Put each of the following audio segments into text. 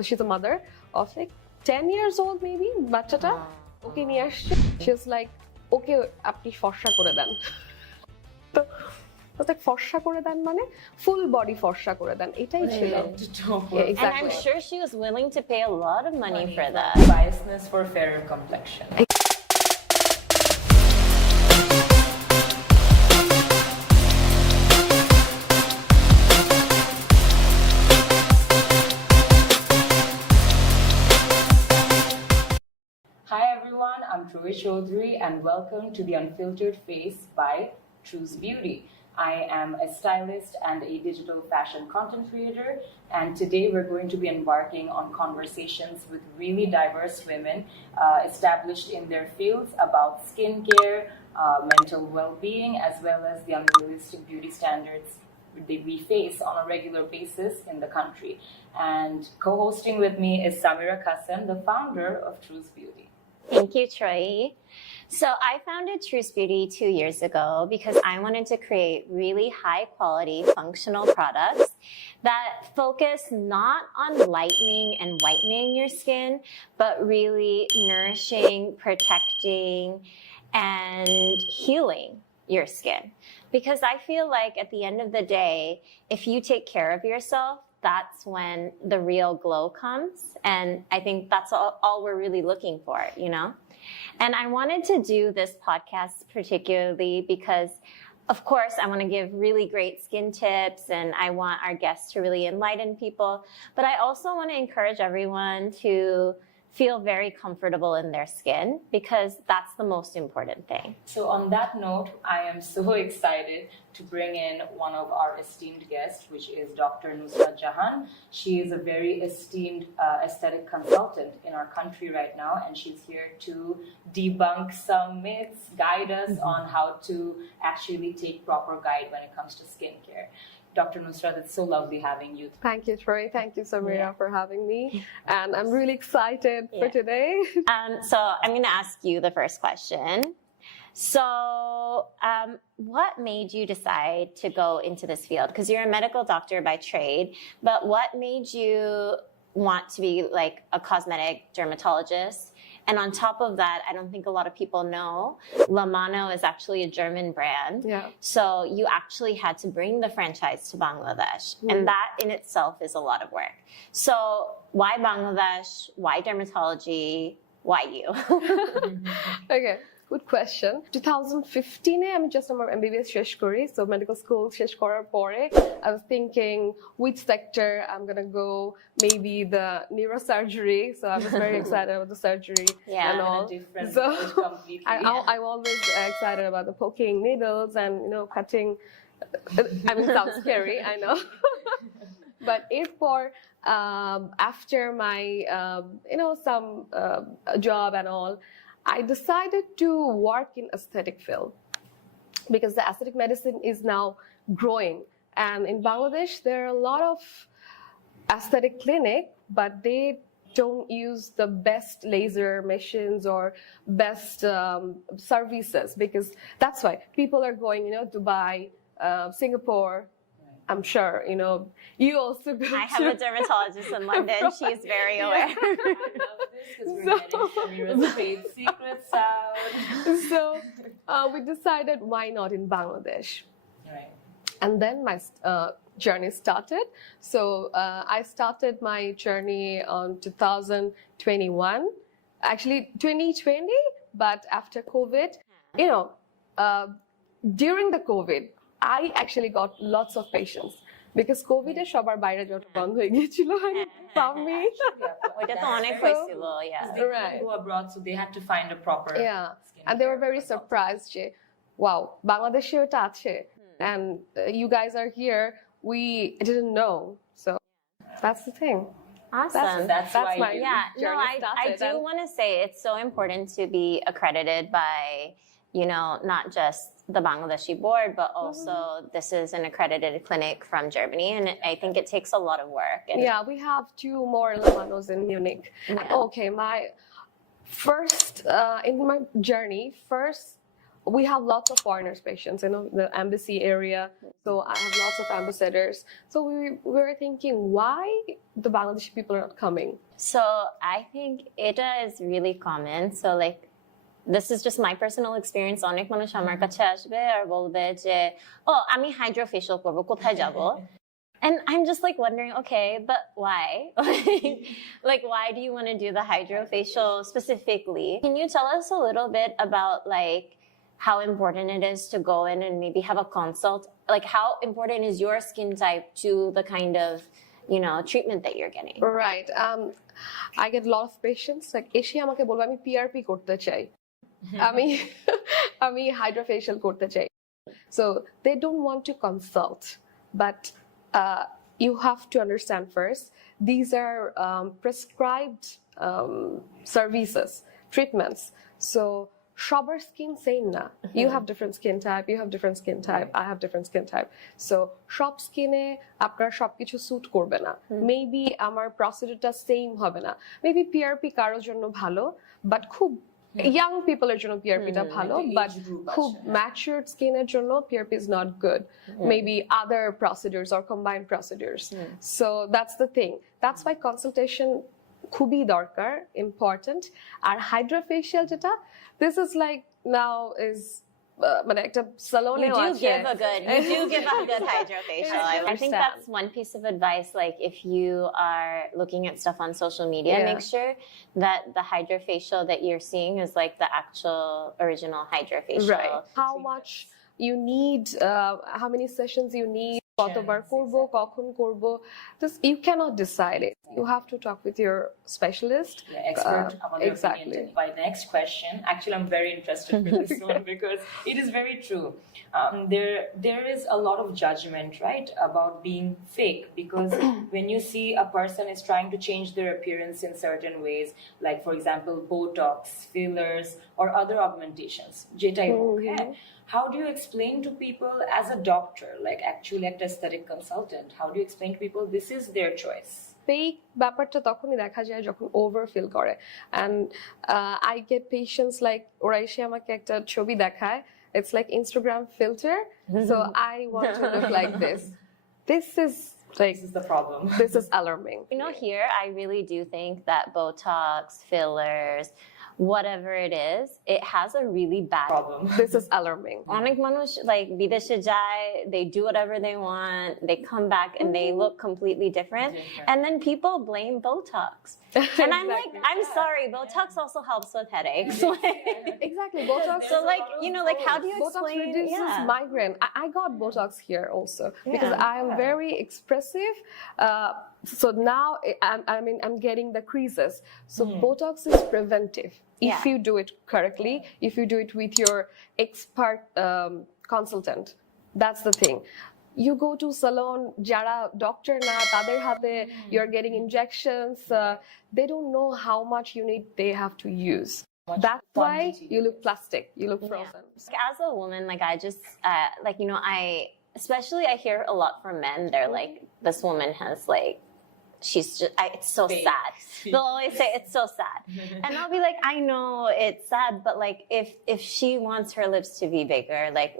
She's a mother of like 10 years old maybe, বাচ্চাটা ওকে নিয়ে আসছে। She was like, ওকে আপনি ফর্সা করে দেন। তো ফর্সা করে দেন মানে ফুল বডি ফর্সা করে দেন, এটাই ছিল। Yeah, and I'm sure she was willing to pay a lot of money for that. Biasness for fairer complexion. Hi everyone, I'm Troy Chaudhary and welcome to The Unfiltered Face by True's Beauty. I am a stylist and a digital fashion content creator, and today we're going to be embarking on conversations with really diverse women established in their fields about skincare, mental well-being, as well as the unrealistic beauty standards that we face on a regular basis in the country. And co-hosting with me is Samira Kasem, the founder of True's Beauty. Thank you, Troy. So I founded True's Beauty 2 years ago because I wanted to create really high quality functional products that focus not on lightening and whitening your skin, but really nourishing, protecting, and healing your skin. Because I feel like at the end of the day, if you take care of yourself, that's when the real glow comes. And I think that's all we're really looking for, you know? And I wanted to do this podcast particularly because, of course, I want to give really great skin tips and I want our guests to really enlighten people. But I also want to encourage everyone to feel very comfortable in their skin because that's the most important thing. So on that note, I am so excited to bring in one of our esteemed guests, which is Dr. Nusrat Jahan. She is a very esteemed aesthetic consultant in our country right now, and she's here to debunk some myths, guide us on how to actually take proper guide when it comes to skincare. Dr. Nusrat, it's so lovely having you. Thank you, Troy. Thank you, Samira, for having me. And I'm really excited for today. So I'm going to ask you the first question. So what made you decide to go into this field? Because you're a medical doctor by trade, but what made you want to be like a cosmetic dermatologist? And on top of that, I don't think a lot of people know, Mano is actually a German brand. Yeah. So you actually had to bring the franchise to Bangladesh. And that in itself is a lot of work. So why Bangladesh? Why dermatology? Why you? Okay. Good question. 2015 আমি just আমার MBBS শেষ করি, so medical school শেষ করার পরে I was thinking which sector I'm gonna go, maybe the neurosurgery, so I was very excited about the surgery and all. So I'm always excited about the poking needles and cutting. I mean, it sounds scary, I know. But এরপর after my some job and all, I decided to work in aesthetic field because the aesthetic medicine is now growing, and in Bangladesh there are a lot of aesthetic clinic, but they don't use the best laser machines or best services, because that's why people are going Dubai, Singapore. I'm sure, you also go I have a dermatologist in London. She's very aware. I love this because we're getting Samira's trade secrets out. So we decided, why not in Bangladesh? Right. And then my journey started. So I started my journey on 2021, actually 2020, but after COVID, during the COVID, I actually got lots of patients because COVID এ সবার বাইরে যাওয়া বন্ধ হয়ে গিয়েছিল. Found me. ওটা তো অনেক হয়েছিল, yeah. They couldn't go abroad, so they had to find a proper. Yeah, and they were very surprised যে, wow, বাংলাদেশে ওটা আছে, and you guys are here. We didn't know, so that's the thing. Awesome. That's why my I do want to say it's so important to be accredited by, not just the Bangladeshi board, but also this is an accredited clinic from Germany, and I think it takes a lot of work. And yeah, we have 2 more Manos in Munich. Okay, my first in my journey, first we have lots of foreigners patients, the embassy area. So I have lots of ambassadors. So we were thinking, why the Bangladeshi people are not coming? So I think এটা is really common. So like, this is just my personal experience. অনেক মানুষ আমার কাছে আসবে আর বলবে যে, "Oh, আমি hydrofacial করব, কোথায় যাব?" And I'm just like wondering, okay, but why? Like, why do you want to do the hydrofacial specifically? Can you tell us a little bit about like how important it is to go in and maybe have a consult? Like, how important is your skin type to the kind of, treatment that you're getting? Right. I get a lot of patients like এসে আমাকে বলবে আমি PRP করতে চাই, আমি hydrofacial করতে চাই. So they don't want to consult, but you have to understand first, these are prescribed services, treatments. So সবার skin same না. You have different skin type, you have different skin type, I have different skin type. So সব স্কিনে আপনার সবকিছু sweet করবে না. Maybe আমার প্রসিডিউরটা same হবে না. Maybe PRP কারোর জন্য ভালো, but খুব young people এর জন্য PRP টা ভালো, but খুব matured skin এর জন্য PRP is not good. Maybe other procedures or combined procedures. So that's the thing. That's why consultation খুবই দরকার, important. আর hydrofacial যেটা, this is like now is মানে একটা salon You do give a good hydrofacial. I think that's one piece of advice. Like if you are looking at stuff on social media, make sure that the hydrofacial that you're seeing is like the actual original hydrofacial. Right. How much you need, how many sessions you need, কতবার করব, কখন করব, this you cannot decide it. You have to talk with your specialist. Expert on your exactly. opinion. My next question, actually I'm very interested with this one because it is very true. There is a lot of judgment, right, about being fake, because when you see a person is trying to change their appearance in certain ways, like for example Botox, fillers or other augmentations, how do you explain to people as a doctor, like actually an aesthetic consultant, how do you explain to people this is their choice? Fake ব্যাপারটা তখনই দেখা যায় যখন ওভারফিল করে, and I get patients like ওরা এসে আমাকে একটা ছবি দেখায়, it's like Instagram filter, so I want to look like this. This is the problem. This is alarming. Here I really do think that Botox, fillers, whatever it is, it has a really bad problem. This is alarming. অনেক মানুষ like বিদেশে যায়, they do whatever they want, they come back and they look completely different. And then people blame Botox. And I'm like, I'm sorry, Botox also helps with headaches. Exactly. Botox. So like, like how do you explain? Botox reduces migraine. I got Botox here also because I am very expressive. So now I'm getting the creases. So Botox is preventive. If you do it correctly, if you do it with your expert consultant, that's the thing. You go to salon, jara doctor na tader hate, you're getting injections. They don't know how much unit they have to use. That's why you look plastic, you look frozen. As a woman, like I just especially I hear a lot from men. They're like, this woman has like, she's just, it's so sad. They'll always say it's so sad. And I'll be like, I know it's sad, but like if she wants her lips to be bigger, like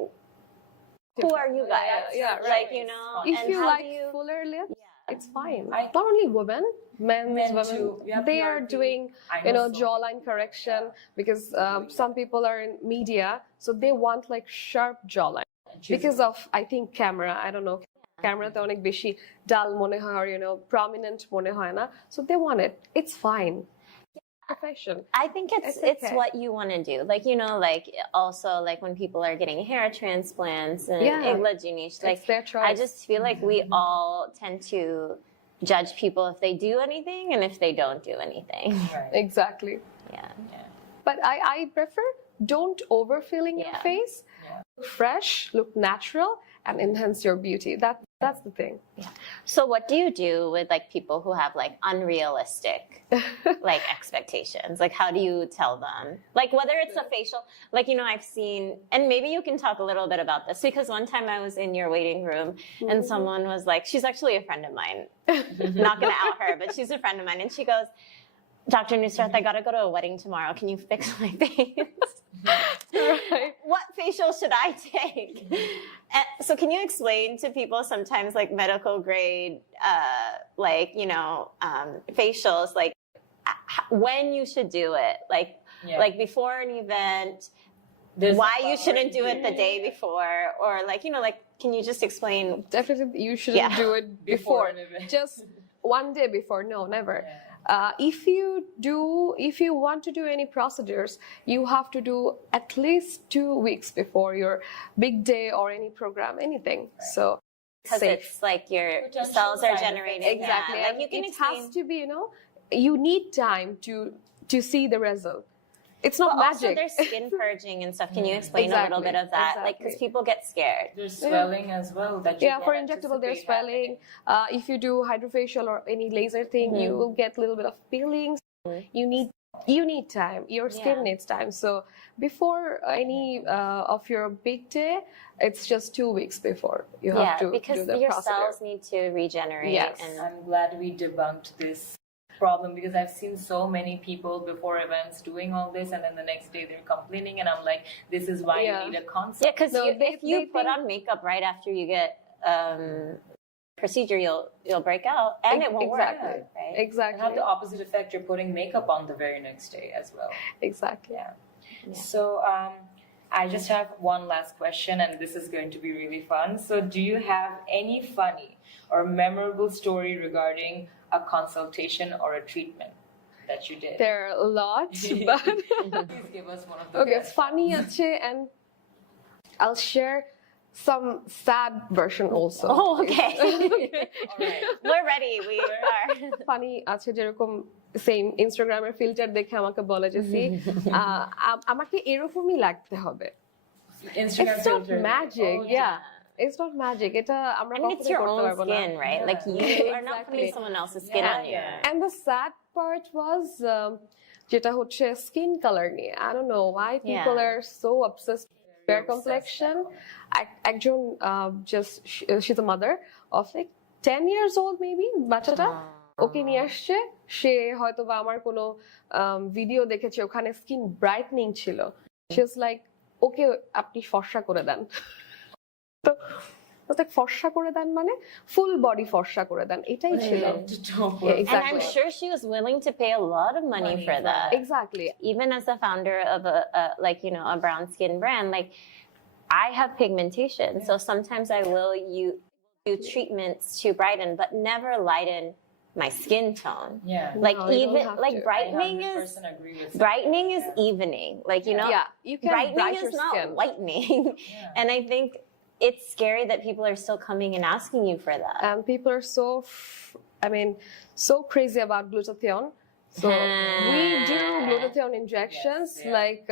who are you guys? Yeah, right. Like, If and you how like do you... fuller lips, it's fine. Not only women, men too. they are doing, jawline correction, because some people are in media, so they want like sharp jawline. Because of, I think, camera, I don't know, ক্যামেরাতে অনেক বেশি ডাল মনে হয়, or prominent মনে হয় না, so they want it. It's fine. Profession. I think it's what you want to do. Like, like also like when people are getting hair transplants and like it's their choice. I just feel like we all tend to judge people if they do anything and if they don't do anything. Right. Exactly. Yeah. But I prefer don't overfilling your face. Look fresh, look natural, and enhance your beauty. That's the thing. Yeah. So what do you do with like people who have like unrealistic like expectations? Like how do you tell them? Like whether it's a facial, like I've seen, and maybe you can talk a little bit about this, because one time I was in your waiting room and someone was like, she's actually a friend of mine. Not gonna out her, but she's a friend of mine, and she goes, Dr. Nusrat, I gotta go to a wedding tomorrow. Can you fix my face? Right. What facial should I take? So can you explain to people sometimes like medical grade, facials, like when you should do it, like before an event, why you shouldn't do it the day before, or can you just explain? Definitely, you shouldn't do it before. an event. Just one day before. No, never. If you want to do any procedures, you have to do at least 2 weeks before your big day or any program, anything. So Because safe. it's like your Potential cells are side generating. effects. Exactly. Yeah. And Like you can it explain. has to be, you need time to see the result. It's not But also magic. there's skin purging and stuff. Can you explain a Exactly, little bit of that? Like, because exactly. people get scared. There's swelling as well that you Yeah, can for injectable, there's anticipate swelling. If you do hydrofacial or any laser thing, you will get a little bit of peelings. You need time. Your skin Yeah. needs time. So before any of your big day, it's just 2 weeks before you have to because do the your procedure. cells need to regenerate. Yes. And I'm glad we debunked this problem because I've seen so many people before events doing all this and then the next day they're complaining and I'm like, this is why Yeah. you need a consult. yeah, because No, if you they put think- on makeup right after you get procedure, you'll break out and it won't Exactly. work. Right? And have Exactly. the opposite effect. You're putting makeup on the very next day as well. Exactly. Yeah. Yeah. So I just have one last question, and this is going to be really fun. So, do you have any funny or memorable story regarding a consultation or a treatment that you did? There are a lot, but Please give us one of the okay, best. funny ache, and I'll share some sad version also. Oh, okay. All right. We're ready. We are. Funny আছে যেরকম same ইনস্টাগ্রামের filter দেখে আমাকে বলে যে see, আমাকে এরকমই লাগতে হবে। Instagram It's not filter. magic, Oh, yeah. It's not magic. এটা আমরা And it's কখনোই your করতে own পারবো না। skin, right? Yeah. Like you are not putting Exactly. someone else's skin Yeah, on you. yeah. And the sad part was যেটা হচ্ছে skin color নিয়ে. I don't know why people Yeah. are so obsessed with their complexion. একজন she's a mother of like 10 years old maybe, বাচ্চাটা ওকে নিয়ে আসছে, সে হয়তো বা আমার কোনো ভিডিও দেখেছে ওখানে স্কিন ব্রাইটনিং ছিল, she was like ওকে আপনি ফর্সা করে দেন। তো ফর্সা করে দেন মানে ফুল বডি ফর্সা করে দেন, এটাই ছিল। Don't Yeah, work. And exactly. I'm sure she was willing to pay a lot of money Money for for that. that. Exactly. Even as the founder of a brown skin brand, like I have pigmentation, so sometimes I will do treatments to brighten, but never lighten my skin tone. Yeah. Like No, you don't even have like to. brightening I is 100% agree with brightening is that. evening. Like you know, Yeah, you can brightening bright your is not skin. whitening. Yeah. And I think it's scary that people are still coming and asking you for that. And people are so crazy about glutathione. So we do glutathione injections, Yes, yeah. like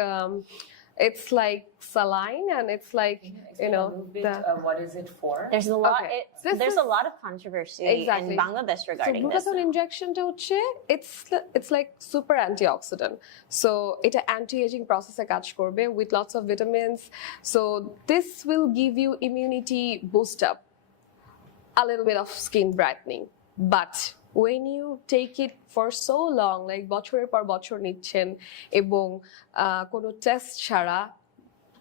it's like saline, and it's like Can you explain a little bit, what is it for? There's a lot. Okay. There's This a is- lot of controversy Exactly. in Bangladesh so regarding this. glutathione injection টা হচ্ছে it's like super antioxidant. So এটা anti-aging process এ কাজ করবে with lots of vitamins. So this will give you immunity boost up, a little bit of skin brightening. But when you take it for so long, like বছরের পর বছর নিচ্ছেন এবং কোনো test ছাড়া,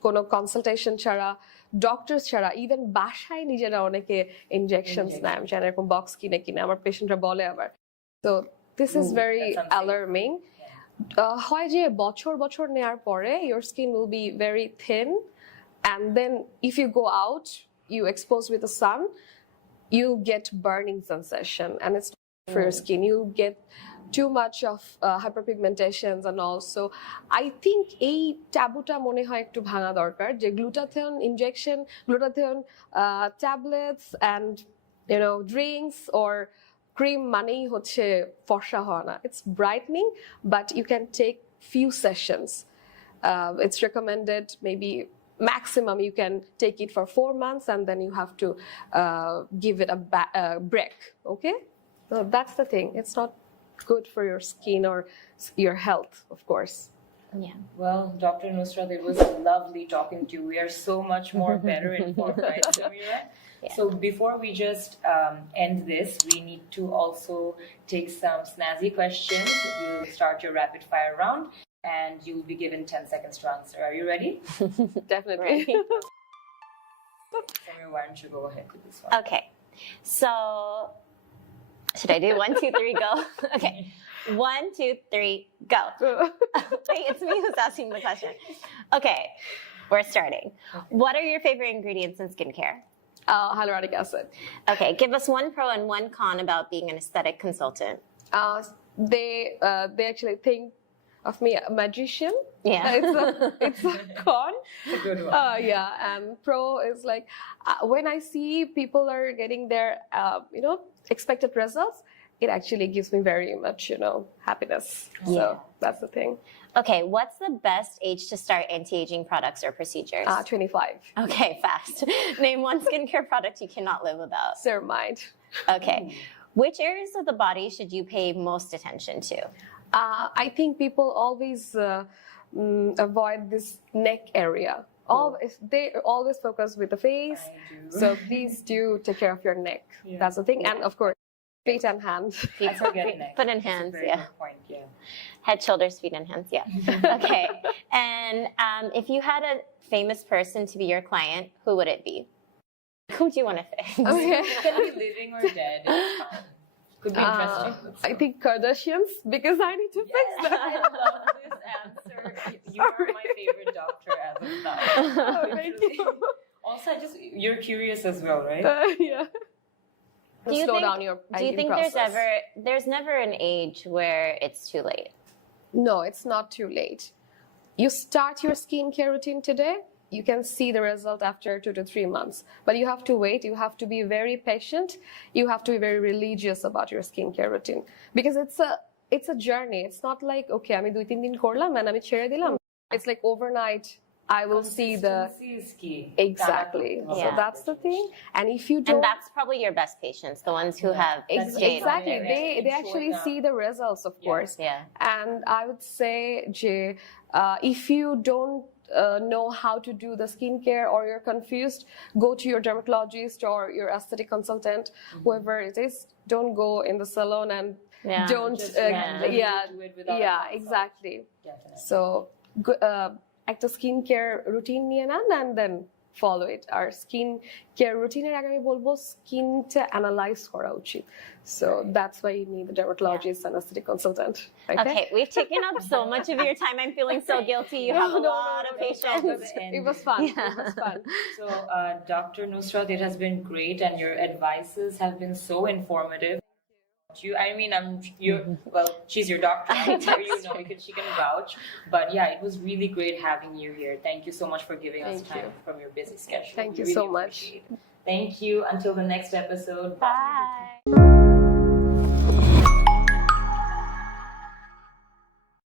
কোনো কনসালটেশন ছাড়া, ডক্টরস ছাড়া, ইভেন বাসায় নিজেরা অনেকে ইনজেকশনস নেয়, আমি জানি এরকম বক্স কিনে কিনে আমার পেশেন্টরা বলে আবার। তো this is very that's unsafe. Alarming. হয় যে বছর বছর নেওয়ার পরে your skin will be very thin, and then if you go out, you expose with the sun, you'll get burning sensation, and it's not for your skin. You'll get too much of hyperpigmentations and all. So I think এই ট্যাবুটা মনে হয় একটু ভাঙা দরকার, যে glutathione injection, glutathione tablets and drinks or cream মানেই হচ্ছে ফর্সা হওয়া না। It's brightening, but you can take few sessions. It's recommended maybe maximum you can take it for 4 months, and then you have to give it a break. Okay, so that's the thing. It's not good for your skin or your health, of course. Yeah. Well, Dr. Nusrat, it was lovely talking to you. We are so much more better informed, right, Samira? Yeah. So before we just end this, we need to also take some snazzy questions. We'll start your rapid fire round and you'll be given 10 seconds to answer. Are you ready? Definitely. Samir, why don't you go ahead with this one? Okay. So, should I do 1, 2, 3, go? Okay. 1, 2, 3, go. Wait, it's me who's asking the question. Okay, we're starting. What are your favorite ingredients in skincare? Hyaluronic acid. Okay, give us one pro and one con about being an aesthetic consultant. They actually think of me a magician. Yeah. It's a con. It's a good one. Yeah, and pro is like when I see people are getting their expected results, it actually gives me very much happiness. Yeah. So that's the thing. Okay, what's the best age to start anti-aging products or procedures? 25. Okay, fast. Name one skincare product you cannot live without. Ceramide. Okay. Which areas of the body should you pay most attention to? I think people always avoid this neck area. They always focus with the face. I do. So please do take care of your neck. Yeah. That's the thing. And of course, feet and hands. I forget neck. Foot and That's a hands, very yeah. good point, yeah. Head, shoulders, feet, and hands, yeah. Okay. And if you had a famous person to be your client, who would it be? Who do you want to say? Okay. Can be living or dead. It's fine. Could be interesting. I think Kardashians because I need to fix them. I love this answer. You are my favorite doctor as of now. Thank you. Also, you're curious as well, right? Yeah. Do you Slow think- down your Do you aging think process. there's never an age where it's too late? No, it's not too late. You start your skincare routine today, you can see the result after 2 to 3 months. But you have to wait, you have to be very patient, you have to be very religious about your skincare routine. Because it's a journey. It's not like, okay, আমি 2-3 দিন করলাম and আমি ছেড়ে দিলাম. It's like overnight, I will see the... Consistency is key. Exactly. Yeah. So that's the thing. And if you don't... And that's probably your best patients, the ones who have That's stayed. Exactly. Yeah, yeah. They actually Yeah. see the results, of course. Yeah. And I would say, Jay, if you don't know how to do the skincare or you're confused, go to your dermatologist or your aesthetic consultant, whoever it is. Don't go in the salon and Yeah. don't, Just yeah, do it without a yeah, consult. exactly. Definitely. So, একটা skincare routine নিয়ে নেন and then follow it. Our skincare routine এর আগে আমি বলবো skinটা analyze করা উচিত. So that's why you need the dermatologist and aesthetic consultant. Okay, we've taken up so much of your time. I'm feeling so guilty. You have a lot of patience. It was fun. Yeah. It was fun. So, Dr. Nusrat, it has been great, and your advices have been so informative. She's your doctor. I'm sure you know because she can vouch. But yeah, it was really great having you here. Thank you so much for giving us Thank time you. from your busy schedule. Thank We you really so much. appreciate it. Thank you. Until the next episode. Bye.